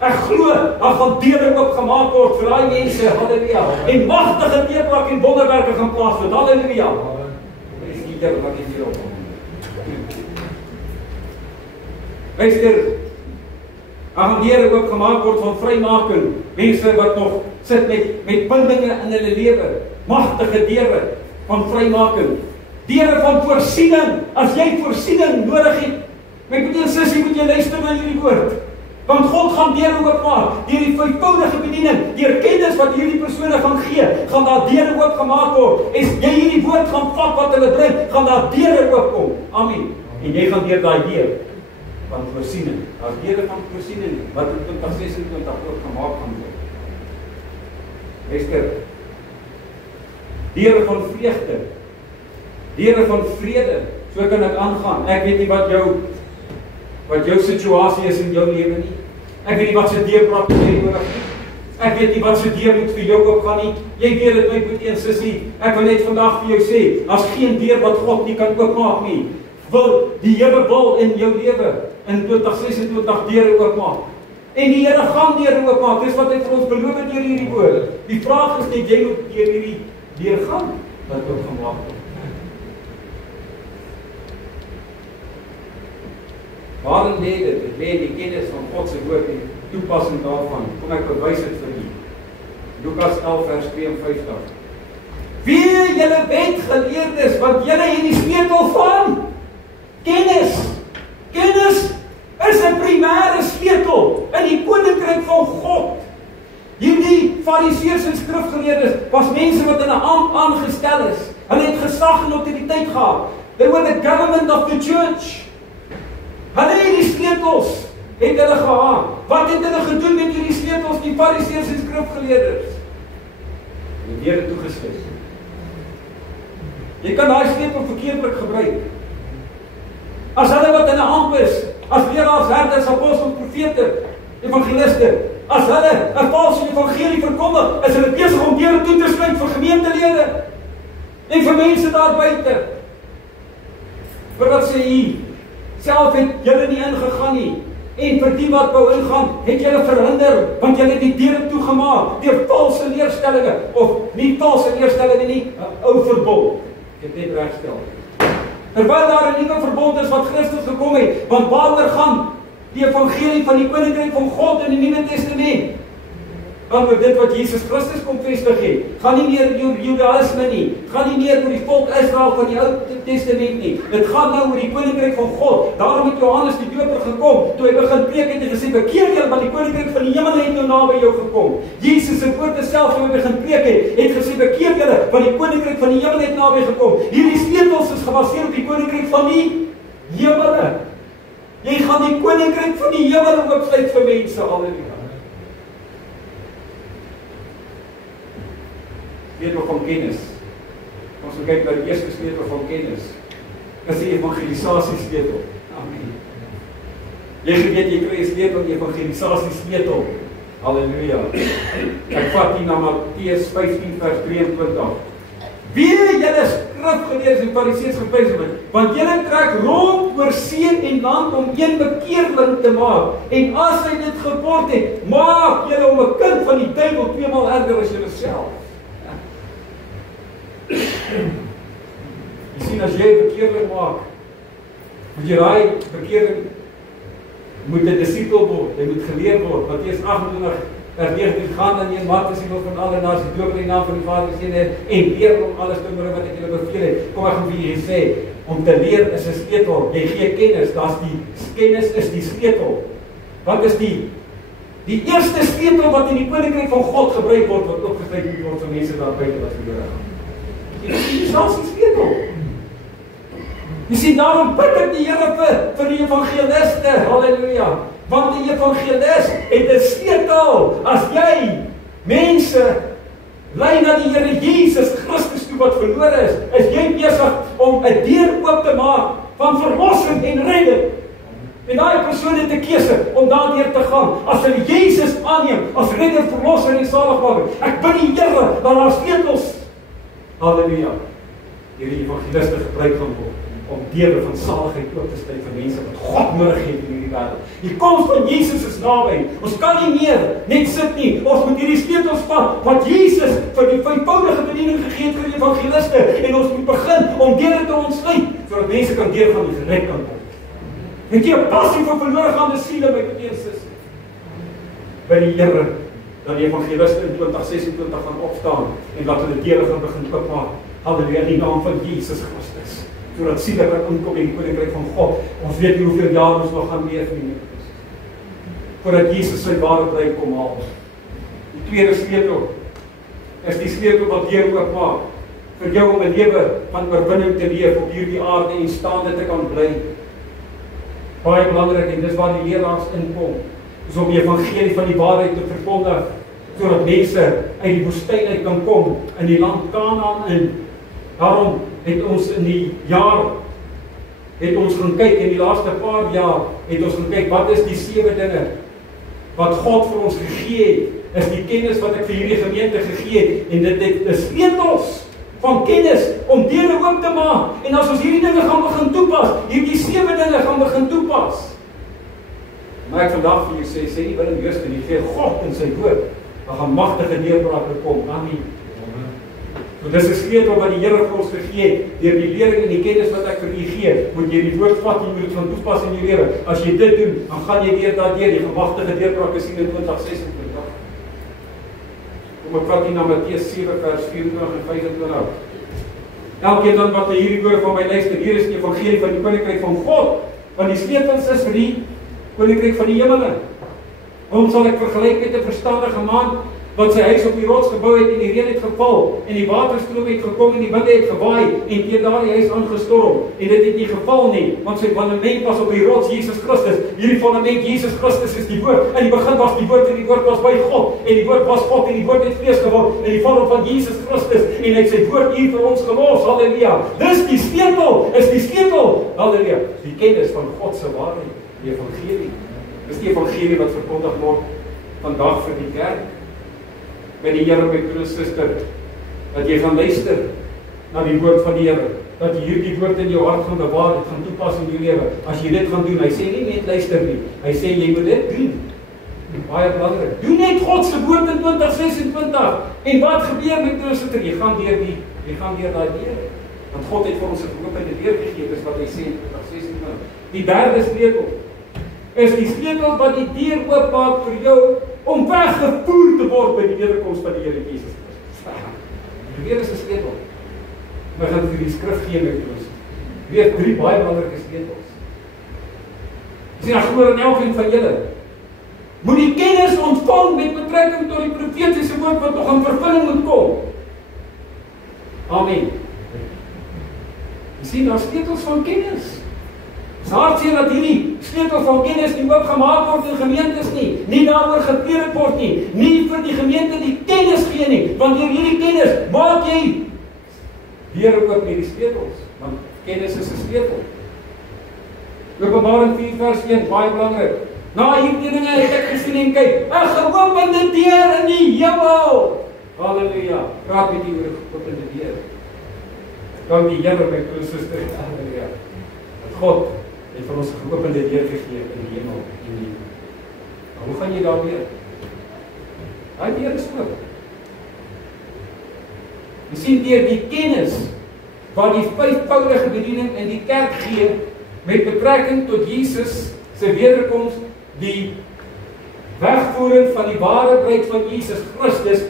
Ek glo, daar gaan deure oopgemaak word vir daai mense, halleluja. En magtige teeplak en wonderwerke gaan plaasvind, halleluja. Dit is die Here wat dit hier opkom. Luister, daar gaan deure oopgemaak word van vrymaking. Mense wat nog sit met bindinge in hulle lewe, magtige deure van vrymaking. Deure van voorsiening, as jy voorsiening nodig het, my broer en sussie, moet jy luister na hierdie woord. Want God gaan deure oopmaak, deur die vyfvoudige bediening, deur kennis wat hierdie persone gaan gee, gaan daar deure oopgemaak word. As jy hierdie woord gaan vat wat hulle bring, gaan daar deure oopkom. Amen. En jy gaan deur daai deur van voorsiening. Daar's deure van voorsiening wat in 2026 oopgemaak gaan word. Luister. Deure van vreugde. Deure van vrede. So kan ek aangaan. Ek weet nie wat jou situasie is in jou lewe nie. Ek weet nie wat se deurbraak jy nodig het. Ek weet nie wat se deur moet vir jou oopgaan nie. Jy weet dit, my broer en sussie. Ek wil net vandag vir jou sê, as geen deur wat God nie kan oopmaak nie. Die Here wil in jou lewe in 2026 deure oopmaak. En die Here gaan deure oopmaak. Dis wat hy vir ons beloof het deur hierdie woord. Die vraag is net, jy moet deur hierdie deur gaan wat oopgemaak word. Waarin lê dit? Dit lê in die kennis van God se woord en toepassing daarvan. Kom ek bewys dit vir u. Lukas 11 vers 52. Wie julle wetgeleerdes, want julle het die sleutel van kennis. Kennis is 'n primêre sleutel in die koninkryk van God. Hierdie van Fariseërs en skrifgeleerdes was mense wat in 'n ambt aangestel is. Hulle het gesag en autoriteit gehad. They were the government of the church. Hulle het die sleutels het hulle gehad. Wat het hulle gedoen met hierdie sleutels, die Fariseërs en skrifgeleerdes? Die Here toegesluit. Jy kan daai sleutel verkeerdelik gebruik. As hulle wat in 'n ambt is, as leraars, herders, apostels, profete, evangeliste, as hulle 'n valse evangelie verkondig, is hulle besig om deure toe te sluit vir gemeentelede en vir mense daar buite. Maar wat sê hy? Self het julle nie ingegaan nie. En vir die wat wou ingaan, het julle verhinder, want julle het die deure toegemaak deur valse leerstellinge, of nie valse leerstellinge nie, 'n ou verbond. Ek het net regstel. Terwyl daar 'n nuwe verbond is wat Christus gekom het, want waaroor gaan die evangelie van die koninkryk van God in die Nuwe Testament? Want oor dit wat Jesus Christus kom vestig het, gaan nie meer oor Judaïsme nie, gaan nie meer oor die volk Israel van die Ou Testament nie. Dit gaan nou oor die koninkryk van God. Daarom het Johannes die Doper gekom, toe hy begin preek het en gesê, bekeer julle, want die koninkryk van die hemel het nou naby jou gekom. Jesus het woorde self toe hy begin preek het gesê, bekeer julle, want die koninkryk van die hemel het naby gekom. Hierdie sleutels is gebaseer op die koninkryk van die hemel. Jy gaan die koninkryk van die hemel oopsluit vir mense, halleluja. Sleutel van kennis. Ons moet kyk na die eerste sleutel van kennis. Dis die evangelisasie sleutel. Amen. Jy weet jy kry 'n sleutel, die evangelisasie sleutel. Halleluja. Ek vat hier na Matteus 15 vers 23. Wee julle skrifgeleerdes en fariseërs geprys word, want julle trek rond oor see en land om een bekeerling te maak. En as hy dit geword het, maak julle om 'n kind van die duiwel 2 maal erger as julleself. Jy sien, as jy 'n bekeerling maak, moet jy daai bekeerling moet 'n disipel word, jy moet geleer word. Matteus 28 vers 19 gaan dan een maak disipel van alle nasies, doop in die naam van die Vader, Seun en leer om alles te doen wat ek julle beveel het. Kom ek gaan vir julle sê, om te leer is 'n sleutel. Jy gee kennis, kennis is die sleutel. Wat is die eerste sleutel wat in die koninkryk van God gebruik word, wat opgesluit moet word vir mense daar buite wat verlore gaan. Die sleutel. Jy sien, daarom bid ek die Here vir die evangeliste, halleluja, want die evangelis het 'n sleutel. As jy mense lei na die Here Jesus Christus toe wat verlore is jy besig om 'n deur oop te maak van verlossing en redding. En daai persoon het 'n keuse om daardeur te gaan. As hulle Jesus aanneem as redder, verlosser en saligmaker, ek bid die Here dat daar sleutels, halleluja, hierdie evangeliste gebruik gaan word om deure van saligheid oop te sluit vir mense wat God nodig het in hierdie wêreld. Die koms van Jesus is naby. Ons kan nie meer net sit nie. Ons moet hierdie sleutels vat wat Jesus vir die eenvoudige bediening gegee het vir die evangeliste, en ons moet begin om deure te ontsluit sodat mense kan deurgaan en gered kan word. Het jy 'n passie vir verlore gaande siele, my broers en susters? By die Here dat die evangeliste in 2026 gaan opstaan en dat hulle deure gaan begin oopmaak. Halleluja, in die naam van Jesus Christus. Sodat siele kan inkom in die koninkryk van God. Ons weet nie hoeveel jaar ons nog gaan leef nie. Voordat Jesus sy ware bruid kom haal. Die tweede sleutel is die sleutel wat deur oopmaak vir jou om 'n lewe van oorwinning te leef op hierdie aarde en staande te kan bly. Baie belangrik, en dis waar die leraars inkom, is om die evangelie van die waarheid te verkondig, sodat mense uit die woestyn uit kan kom in die land Kanaan in. Daarom het ons in die jaar gaan kyk, in die laaste paar jaar het ons gaan kyk, wat is die 7 dinge wat God vir ons gegee het, is die kennis wat ek vir hierdie gemeente gegee het, en dit is sleutels van kennis om deure oop te maak. En as ons hierdie dinge gaan begin toepas, hierdie 7 dinge gaan begin toepas. Maar ek vandag vir julle sê nie Willem Joost nie, gee God in sy woord, dan gaan magtige deurbrake kom. Amen. So dis 'n sleutel wat die Here vir ons gegee het, deur die lering en die kennis wat ek vir u gee, moet jy die woord vat, jy moet dit gaan toepas in jou lewe. As jy dit doen, dan gaan jy deur daardeur die magtige deurbrake sien in 2026. Kom ek vat hier na Matteus 7 vers 24 en 25. Elkeen dan wat hierdie woorde van my luister, hier is die evangelie van die koninkryk van God, want die sleutels is vir die koninkryk van die hemele. Waarom sal ek vergelyk met 'n verstandige man wat sy huis op die rots gebou het en die reën het geval en die waterstroom het gekom en die winde het gewaai en teen daardie huis aangestorm en dit het nie geval nie, want sy fundament was op die rots Jesus Christus. Hierdie fundament Jesus Christus is die woord. In die begin was die woord en die woord was by God en die woord was God en die woord het vlees geword en die vorm van Jesus Christus en hy het sy woord hier vir ons gelos. Halleluja. Dis die sleutel, is die sleutel. Halleluja. Die kennis van God se waarheid, die evangelie. Dis die evangelie wat verkondig word vandag vir die kerk. By die Here, my broer en suster, dat jy gaan luister na die woord van die Here, dat jy hierdie woord in jou hart gaan bewaar, dit gaan toepas in jou lewe. As jy dit gaan doen, hy sê nie net luister nie, hy sê jy moet dit doen. Baie belangrik. Doen net God se woord in 2026. En wat gebeur met ons? Jy gaan deur daai deur. Want God het vir ons 'n geopende deur gegee, dis wat hy sê in 2026. Die derde sleutel is die sleutel wat die deur oopmaak vir jou om weggevoer te word by die wederkoms van die Here Jesus Christus. Die weer is 'n sleutel. Maar gaan vir die skrif gee met ons. Weer 3 baie belangrike sleutels. Sien, ek glo in elkeen van julle moet die kennis ontvang met betrekking tot die profetiese woord wat nog in vervulling moet kom. Amen. Jy sien, daar sleutels van kennis. Dis hartseer dat hierdie sleutel van kennis nie oopgemaak word in gemeentes nie daaroor gepredik word nie vir die gemeente die kennis gee nie, want deur hierdie kennis maak jy weer oop met die sleutels, want kennis is 'n sleutel. Openbaring 4 vers 1, baie belangrik. Na hierdie dinge het ek gesien en kyk, 'n geopende deur in die hemel. Halleluja. Praat met die oor 'n geopende deur. Dank die Here, my broer en suster. Halleluja. God het vir ons 'n geopende deur gegee in die hemel. Maar hoe gaan jy daarmee? Daai deur is oop. Jy sien deur die kennis wat die vyfvoudige bediening in die kerk gee met betrekking tot Jesus se wederkoms, die wegvoering van die ware bruid van Jesus Christus,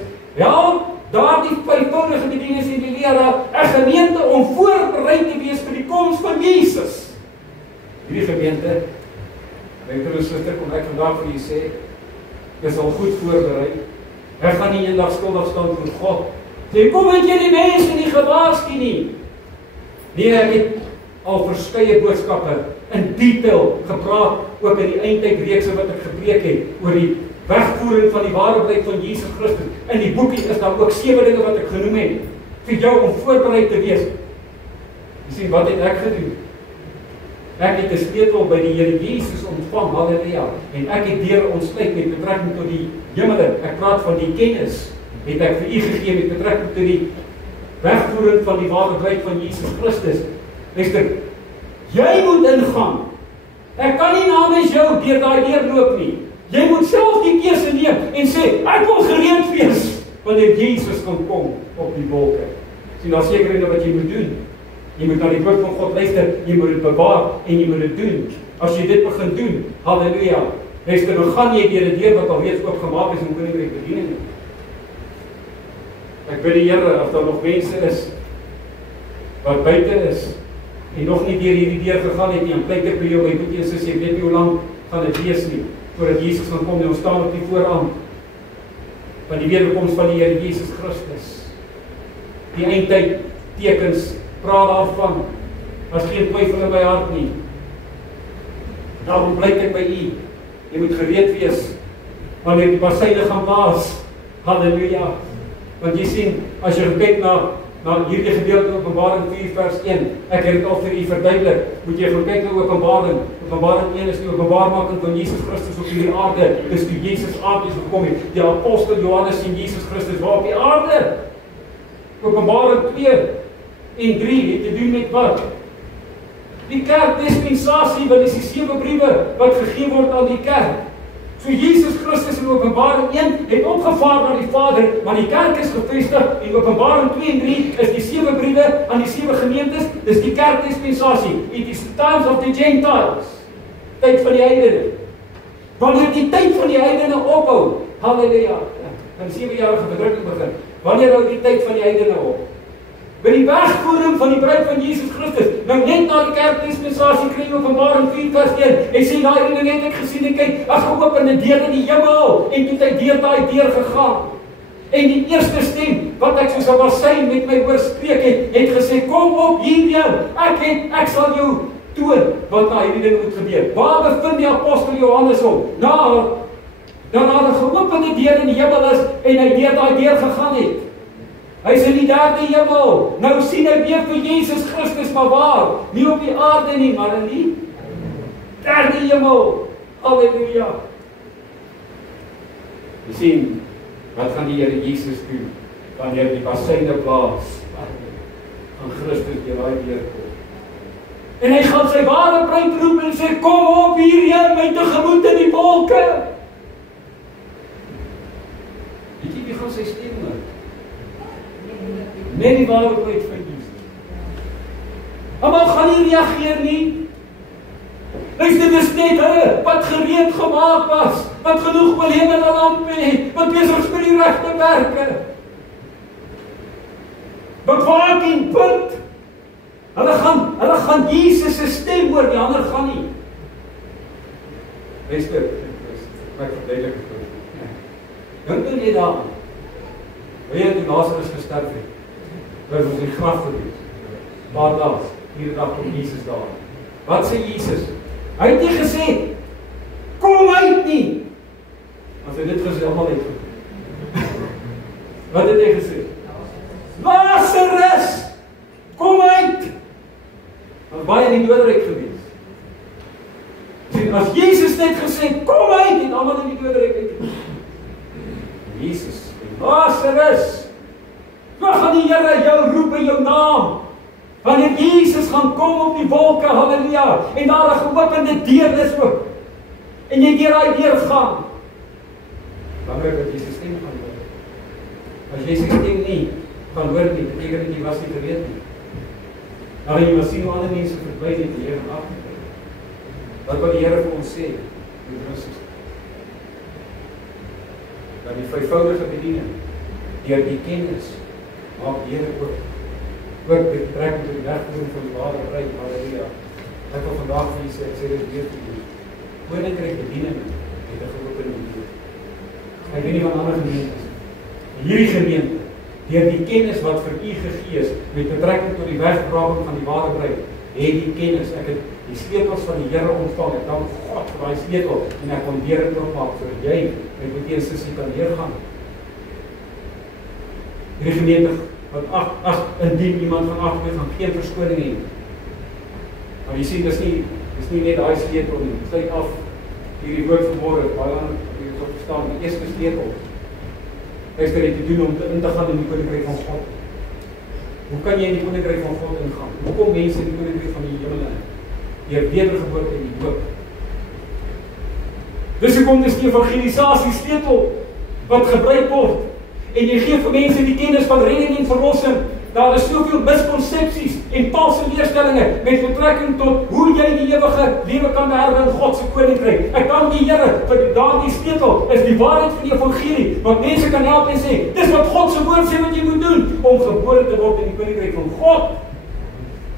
daardie vyfvoudige bediening en die leraar 'n gemeente om voorberei te wees vir die koms van Jesus. Hierdie gemeente, my broer en suster, kom ek vandag vir julle sê, jy sal goed voorberei. Ek gaan nie eendag skuldig staan voor God. Sê, kom het jy die mense nie gewaarsku nie. Nee, ek het al verskeie boodskappe in detail gepraat, ook in die eindtydreekse wat ek gepreek het, oor die wegvoering van die ware bruid van Jesus Christus. In die boekie is daar ook 7 dinge wat ek genoem het, vir jou om voorberei te wees. Jy sien, wat het ek gedoen? Ek het 'n sleutel by die Here Jesus ontvang, halleluja, en ek het deur ontsluit met betrekking tot die hemele. Ek praat van die kennis, het ek vir u gegee met betrekking tot die wegvoering van die ware bruid van Jesus Christus. Luister, jy moet ingaan. Ek kan nie namens jou deur daai deur loop nie. Jy moet self die keuse neem en sê, ek wil gereed wees wanneer Jesus gaan kom op die wolke. Sien, daar seker dinge wat jy moet doen. Jy moet na die woord van God luister, jy moet dit bewaar en jy moet dit doen. As jy dit begin doen, halleluja, luister, dan gaan jy deur 'n deur wat al reeds oopgemaak is en koninkryk bediening. Ek bid die Here, as daar nog mense is wat buite is en nog nie deur hierdie deur gegaan het nie, en plek ek by jou, my boetie en sussie, ek weet nie hoe lank gaan dit wees nie, voordat Jesus gaan kom en ons staan op die vooraan van die wederkoms van die Here Jesus Christus. Die eindtyd tekens praat daarvan, as geen twyfel in my hart nie. Daarom blyk ek by u. Jy moet gereed wees wanneer die bassyne gaan blaas. Halleluja. Want jy sien, as jy kyk na hierdie gedeelte Openbaring 4 vers 1, ek het dit al vir u verduidelik, moet jy gaan kyk na Openbaring. Openbaring 1 is die openbaarmaking van Jesus Christus op hierdie aarde. Dis toe Jesus aarde gekom het. Die apostel Johannes sien Jesus Christus waar op die aarde. Openbaring 2 en 3 het te doen met wat? Die kerk dispensasie, wat is die 7 briewe wat gegee word aan die kerk. So Jesus Christus in Openbaring 1 het opgevaar na die Vader, maar die kerk is gevestig en Openbaring 2 en 3 is die 7 briewe aan die 7 gemeentes, dis die kerkdispensasie. It is the times of the Gentiles. Tyd van die heidene. Wanneer die tyd van die heidene ophou, halleluja, dan 7-jarige verdrukking begin. Wanneer hou die tyd van die heidene op? By die wegvoering van die bruid van Jesus Christus. Nou net na die kerkdispensasie kry jy Openbaring 4 vers 1. Hy sê daai ding net ek gesien en kyk, 'n geopende deur in die hemel en toe het hy deur daai deur gegaan. En die eerste stem, wat ek soos 'n bassyn met my oorspreek het gesê, kom op hierheen, ek sal jou toon wat na hierdie ding moet gebeur. Waar bevind die apostel Johannes hom? Na daar 'n geopende deur in die hemel is, en hy deur daai deur gegaan het. Hy is in die derde hemel. Nou sien hy weer vir Jesus Christus, maar waar? Nie op die aarde nie, maar in die derde hemel. Halleluja. Jy sien, wat gaan die Here Jesus doen wanneer die bassyne blaas? Gaan Christus deur daai deur kom. En hy gaan sy ware bruid roep en sê, kom op hierheen, my tegemoet in die wolke. Weet jy wie gaan sy stem hoor? Net die ware bruid van Jesus. Almal gaan nie reageer nie. Luister, dis net hulle wat gereed gemaak was, wat genoeg olie in hulle lamp het, wat besig is met die regte werke. Wat waak en punt. Hulle gaan Jesus se stem hoor, die ander gaan nie. Luister, ek verduidelik dit. Dink jy daaraan? Weet jy toe Lazarus gesterf het? Was ons in die graf gewees. Paar dae, hierdie dag kom Jesus daar. Wat sê Jesus? Hy het nie gesê, kom uit nie. As hy dit gesê, almal het gekom. Wat het hy gesê? Lazarus, kom uit. Was baie in die doodryk gewees. Sien, as Jesus net gesê, kom uit, en almal in die doodryk uitgekom. Jesus, Lazarus, waar gaan die Here jou roep in jou naam? Wanneer Jesus gaan kom op die wolke, halleluja, en daar 'n geopende deur is ook, en jy deur daai deur gaan, belangrik dat jy sy stem gaan hoor. As jy sy stem nie gaan hoor nie, beteken dit jy was nie gereed nie. Nou jy maar sien hoe ander mense verby het, die Here af. Wat die Here vir ons sê, in Christus. Dat die vyfvoudige bediening, deur die kennis, maak die Here ook betrekking tot die wegvoering van die ware bruid, halleluja. Ek wil vandag vir julle sê, ek sê dit weer vir julle. Koninkryk bediening het 'n geopende deur. Ek weet nie van ander gemeentes. Hierdie gemeente, deur die kennis wat vir u gegee is, met betrekking tot die wegdrawing van die ware bruid, het die kennis, ek het die sleutels van die Here ontvang, ek dank God vir daai sleutel, en ek kon deur dit oopmaak, sodat jy met die sussie kan leergaan. Hierdie gemeente, wat as indien iemand van agter gaan geen verskoning hê. Maar jy sien, dis nie net daai sleutel nie. Sluit af hierdie woord vanmôre, baie aan jy sal verstaan, die eerste sleutel. Is dit te doen om in te gaan in die koninkryk van God. Hoe kan jy in die koninkryk van God ingaan? Hoe kom mense in die koninkryk van die hemel in? Deur wedergeboorte in die hoop. Dis hoekom dis die evangelisasie sleutel wat gebruik word. En jy gee vir mense die kennis van redding en verlossing. Daar is soveel miskonsepsies en valse leerstellinge met betrekking tot hoe jy die ewige lewe kan erwe in God se koninkryk. Ek dank die Here vir daardie sleutel, is die waarheid van die evangelie, wat mense kan help en sê, dis wat God se woord sê wat jy moet doen, om gebore te word in die koninkryk van God.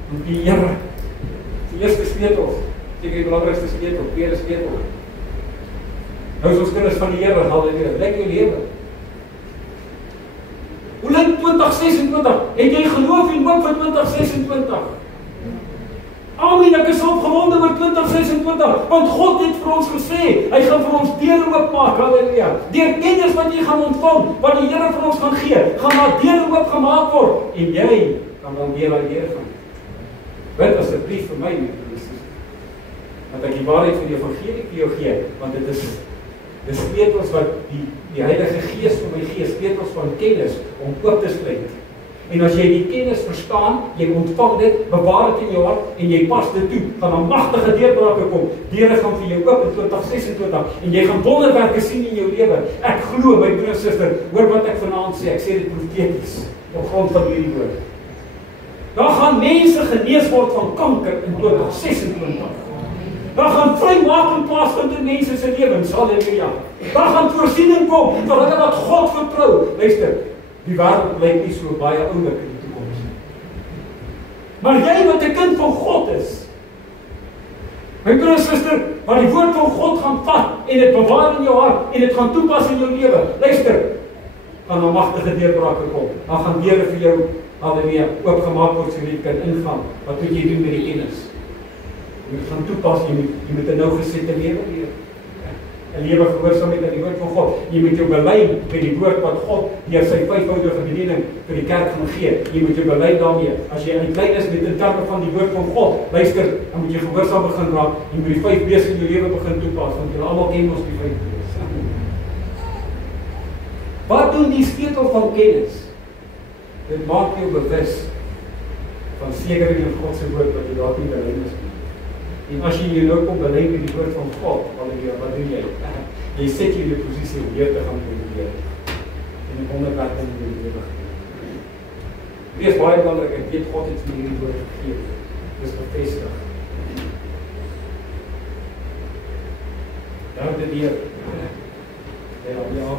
En die Here, die eerste sleutel, seker die belangrikste sleutel, tweede sleutel. Nou is ons kinders van die Here, halleluja, lyk jou lewe. Hoe lyk 2026? Het jy geloof en hoop vir 2026? Amen, ek is opgewonde oor 2026, want God het vir ons gesê, hy gaan vir ons deure oopmaak, halleluja. Deur kennis wat jy gaan ontvang, wat die Here vir ons gaan gee, gaan daar deure oopgemaak word, en jy kan dan deur daai deure gaan. Bid asseblief vir my, dat ek die waarheid van die evangelie vir jou gee, want dit is sleutels wat die Heilige Gees vir my gee, sleutels van kennis om oop te sluit. En as jy die kennis verstaan, jy ontvang dit, bewaar dit in jou hart en jy pas dit toe, gaan daar magtige deurbrake kom. Deure gaan vir jou oop in 2026 en jy gaan wonderwerke sien in jou lewe. Ek glo, my broer en suster, hoor wat ek vanaand sê, ek sê dit profeties op grond van hierdie woord. Daar gaan mense genees word van kanker in 2026. Daar gaan vrymaking plaasvind in mense se lewens, halleluja. Daar gaan voorsiening kom vir hulle wat God vertrou. Luister, die wêreld lyk nie so baie oulik in die toekoms nie. Maar jy wat 'n kind van God is, my broer en suster, wat die woord van God gaan vat en dit bewaar in jou hart en dit gaan toepas in jou lewe. Luister, gaan daar magtige deurbrake kom. Dan gaan deure vir jou, halleluja, oopgemaak word sodat jy kan ingaan. Wat moet jy doen met die kennis? Jy moet gaan toepas, jy moet 'n nou gesette lewe leef. 'n Lewe gehoorsaamheid aan die woord van God. Jy moet jou bely met die woord wat God deur sy vyfvoudige bediening vir die kerk gaan gee. Jy moet jou bely daarmee. As jy uitlei is met in terme van die woord van God, luister, dan moet jy gehoorsaam begin raak. Jy moet die 5 B's in jou lewe begin toepas, want julle almal ken ons die 5 B's. Wat doen die sleutel van kennis? Dit maak jou bewus van sekering in God se woord wat jy daar nie bely is. En as jy jou nou kom bely met die woord van God, wat doen jy? Jy sit jy in die posisie om weer te gaan probeer. En die onderwerping in die lewe. Dit is baie belangrik, ek weet God het vir hierdie woord gegee. Dit is bevestig. Derde deur. Ja.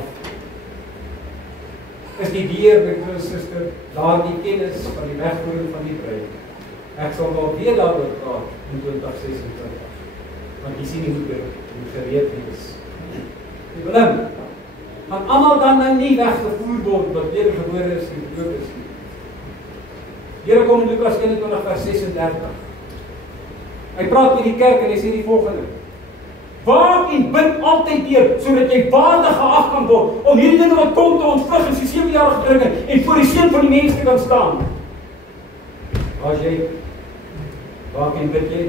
Is die deur, my broer en suster, daardie kennis van die wegvoering van die bruid. Ek sal wel weer daaroor praat in 2026. Want jy sien nie hoe gereed wees. Willem, gaan almal dan nou nie weggevoer word wat wedergebore is en dood is nie. Here kom in Lukas 21 vers 36. Hy praat met die kerk en hy sê die volgende: Waak en bid altyd deur, sodat jy waardig geag kan word om hierdie dinge wat kom te ontvlug in die 7-jarige dringe en voor die seun van die mens te kan staan. As jy waak en bid jy?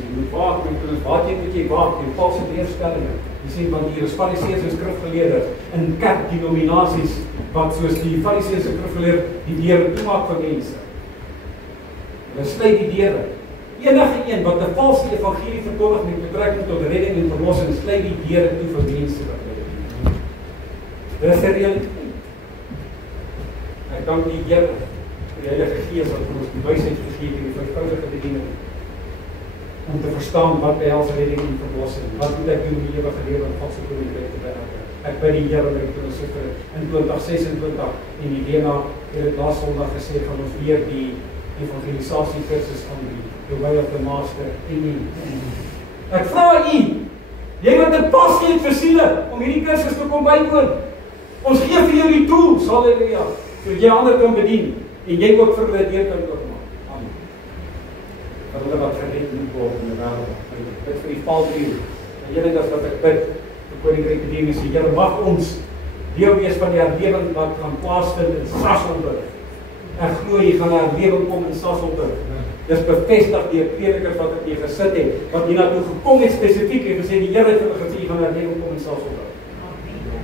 Jy moet waak, wat moet jy waak en valse leerstellinge. Jy sien, want hier is Fariseërs en skrifgeleerders in kerkdenominasies wat soos die Fariseërs en skrifgeleerders die deure toemaak vir mense. Hulle sluit die deure. Enige een wat 'n valse evangelie verkondig met betrekking tot redding en verlossing, sluit die deure toe vir mense wat hulle dien. Dis 'n realiteit. Ek dank die Here vir die Heilige Gees wat ons die wysheid gegee het in die vyfvoudige bediening om te verstaan wat behels redding en verlossing. Wat moet ek doen om die ewige lewe in God se koninkryk te beërf? Ek bid die Here dat ons sister in 2026 en die Lena het laas Sondag gesê van ons weer die evangelisasie kursus aan die way of the master in u. Ek vra u, jy wat 'n passie het vir siele om hierdie kursus te kom bywoon. Ons gee vir jou die tools, halleluja, sodat jy ander kan bedien en jy ook vir hulle deur kan oopmaak. Amen. Vir hulle wat gered moet word in die wêreld. Dit vir die valdriel. En julle dat ek bid vir koninkryk bediening sê, Here mag ons deel wees van die herlewing wat gaan plaasvind in Sasolburg. Ek glo jy gaan 'n herlewing kom in Sasolburg. Dis bevestig deur predikers wat ek hier gesit het, wat hiernatoe gekom het spesifiek en gesê die Here het hulle gesê van 'n herlewing kom in Sasolburg.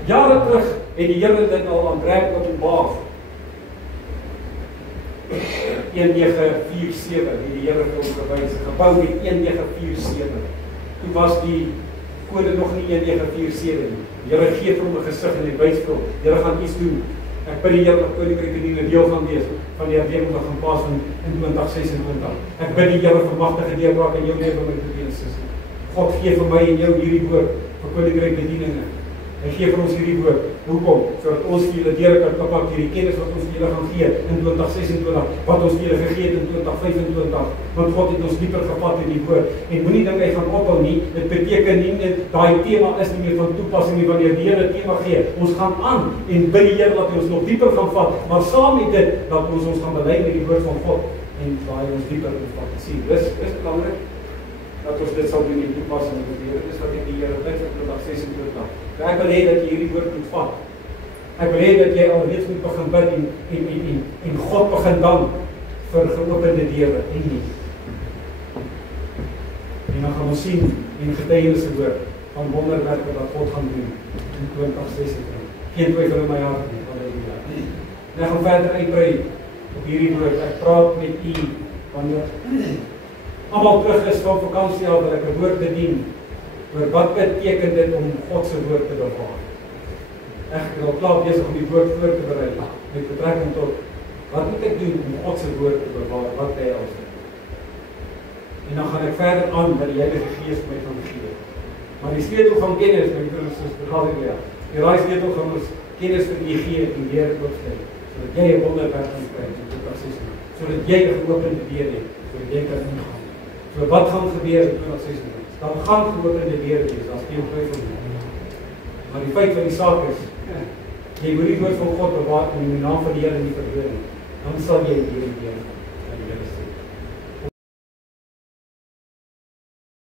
Jare terug het die Here dit al aan Brad openbaar. 1947 het die Here vir ons gewys, gebou met 1947. Toe was die kode nog nie 1947 nie. Die Here gee vir hom 'n gesig en hy wys vir hom, Here gaan iets doen. Ek bid die Here dat koninkryk bediening deel gaan wees van die herlewing wat gaan plaasvind in 2026. Ek bid die Here vir magtige deurbraak in jou lewe met die suster. God gee vir my en jou hierdie woord vir koninkryk bedieninge. Hy gee vir ons hierdie woord. Hoekom? Sodat ons vir julle deure kan oopmaak hierdie kennis wat ons vir julle gaan gee in 2026, wat ons vir julle gegee het in 2025. Want God het ons dieper gevat in die woord. En moenie dink hy gaan ophou nie. Dit beteken nie net daai tema is nie meer van toepassing nie wanneer die Here 'n tema gee. Ons gaan aan en bid die Here dat hy ons nog dieper gaan vat, maar saam met dit dat ons gaan bely met die woord van God en daai ons dieper moet vat. Sien, dis belangrik dat ons dit sal doen in toepassing met die Here. Dis wat ek die Here bid vir 2026. Ek wil hê dat jy hierdie woord moet vat. Ek wil hê dat jy alreeds moet begin bid en God begin dank vir geopende deure en nie. En dan gaan ons sien en getuienisse hoor van wonderwerke wat God gaan doen in 2026. Geen twyfel in my hart nie. Halleluja. En ek gaan verder uitbrei op hierdie woord. Ek praat met u wanneer almal terug is van vakansie af, wil ek 'n woord bedien oor wat beteken dit om God se woord te bewaar. Ek is al klaar besig om die woord voor te berei met betrekking tot wat moet ek doen om God se woord te bewaar, wat behels dit. En dan gaan ek verder aan wat die Heilige Gees my gaan gee. Maar die sleutel van kennis, my broers en susters, halleluja. Die raai sleutel gaan ons kennis vir u gee en leer oopstel, sodat jy 'n wonderwerk kan kry in die proses, sodat jy 'n geopende deur het, sodat jy kan ingaan. So wat gaan gebeur in 2026? Dan gaan geopende deure wees, daar's geen twyfel nie. Maar die feit van die saak is, jy moet die woord van God bewaak en in die naam van die Here nie verloor nie. Dan sal jy hierdie deur aan die Here sê.